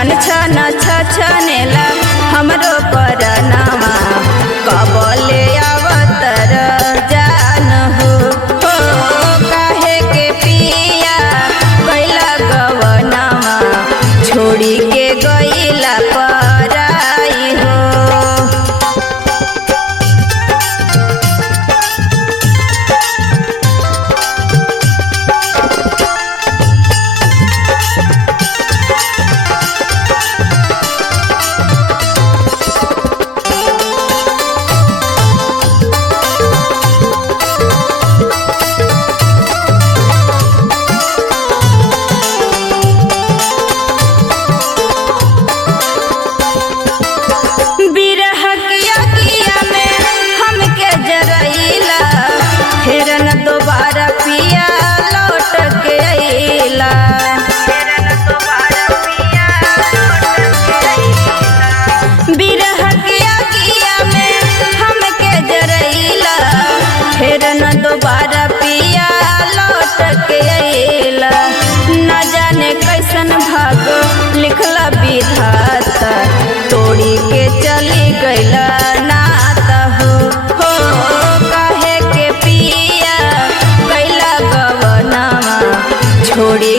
छन छन छनेला हमरो परनामा कबले अवतर जान हो काहे के पिया गइला गवनामा छोड़ी के गइला पराई हो। दोबारा पिया लौट के अइला बिरह के अगिया में हमके जरइला फिर न दोबारा पिया लौट के अइला। न जाने कैसन भाग लिखला विधाता तोड़ी के चली गइला नाता हो काहे के पिया छोड़ी